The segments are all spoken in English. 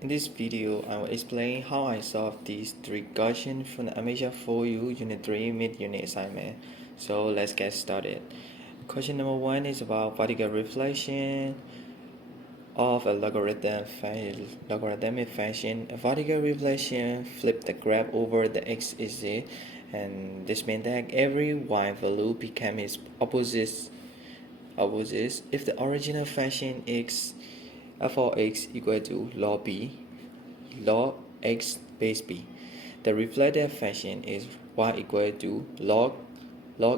In this video, I will explain how I solved these three questions from the AMESA 4U Unit 3 mid-unit assignment. So let's get started. Question number 1 is about vertical reflection of a logarithmic function. A vertical reflection flip the graph over the x-axis, and this means that every y value becomes its opposite if the original function x f of x equal to log b log x base b. The reflected function is y equal to log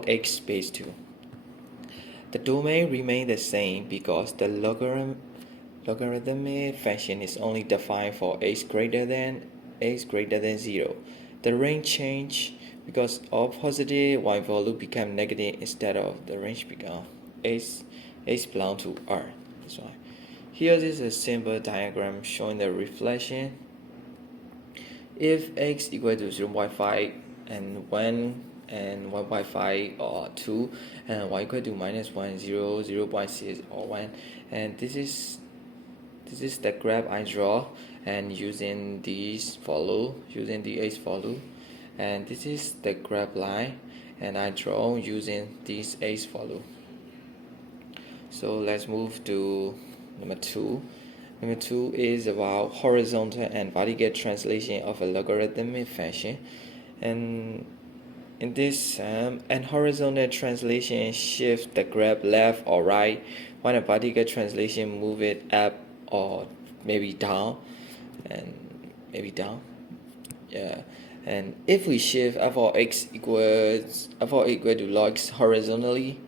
x base 2. The domain remains the same because the logarithmic function is only defined for x greater than 0. The range change because of positive y value become negative instead of the range become x belong to R. That's why. Here is a simple diagram showing the reflection. If x equal to 0.5 and 1 and 1.5 or 2 and y equal to -1, 0, 0.6 or 1, and this is the graph I draw, and using the x value, and this is the graph line, and I draw using this x value. So let's move to number 2. Number 2 is about horizontal and vertical translation of a logarithmic function. And in this an horizontal translation shifts the graph left or right, while a vertical translation move it up or maybe down, yeah. And if we shift f of x equal to log x horizontally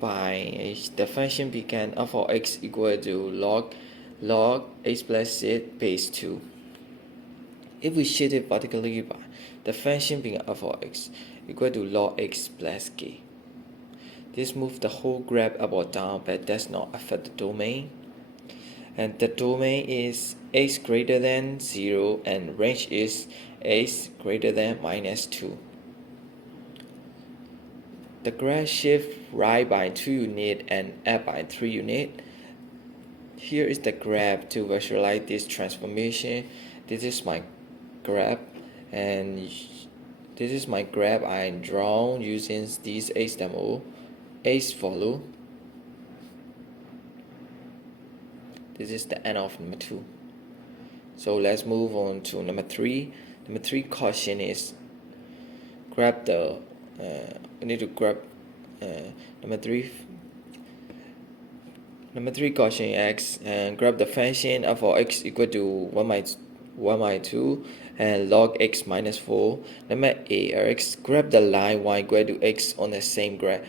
by the function became f of x equal to log x plus z base 2. If we shift it vertically by the function being f of x equal to log x plus k. This moves the whole graph up or down, but does not affect the domain. And the domain is x greater than 0 and range is x greater than -2. The graph shift right by 2 units and up by 3 units. Here is the graph to visualize this transformation. This is my graph, and this is my graph I draw using this x value. This is the end of number 2. So let's move on to number 3. Number 3 question is grab the we need to grab number 3 question x, and grab the function f of x equal to 1 by 2 and log x minus 4. Number A, x, grab the line y equal to x on the same graph.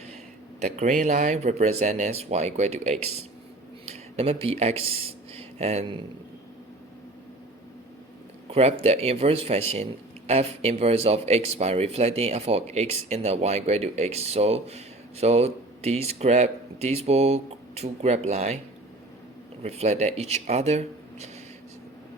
The green line represents y equal to x. Number B, x, and grab the inverse function f inverse of x by reflecting f of x in the y equal to x. So these two graph line reflect each other.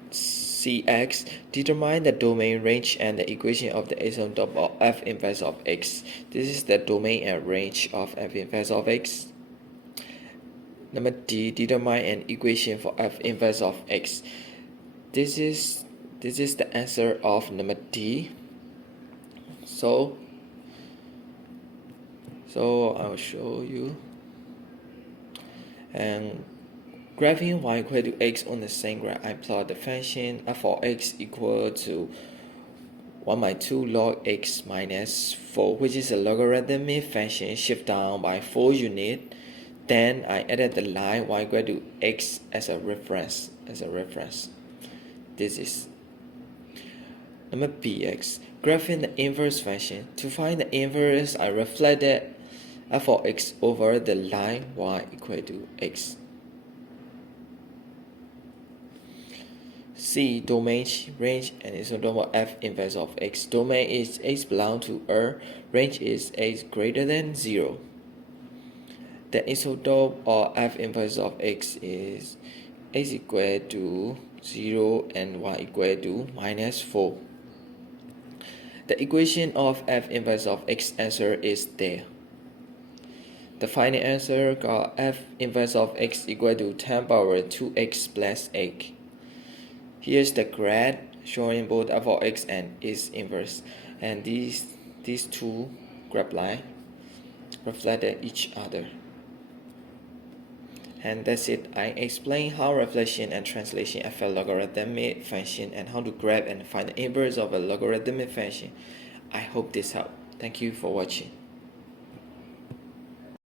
Cx, determine the domain, range, and the equation of the asymptote of f inverse of x. This is the domain and range of f inverse of x. Number D, determine an equation for f inverse of x. This is the answer of number D. So I will show you. And graphing y equal to x on the same graph, I plot the function f of x equal to 1 by 2 log x minus 4, which is a logarithmic function shift down by 4 units. Then I added the line y equal to x as a reference. This is number Bx, graphing the inverse function. To find the inverse, I reflected f of x over the line y equal to x. C, domain, range, and asymptote of f inverse of x. Domain is x belong to R. Range is x greater than 0. The asymptote of f inverse of x is x equal to 0 and y equal to -4. The equation of f inverse of x answer is there. The final answer got f inverse of x equal to 10 power 2x plus 8. Here's the graph showing both f of x and its inverse, and these two graph lines reflected each other. And that's it. I explained how reflection and translation affect logarithmic function and how to graph and find the inverse of a logarithmic function. I hope this helped. Thank you for watching.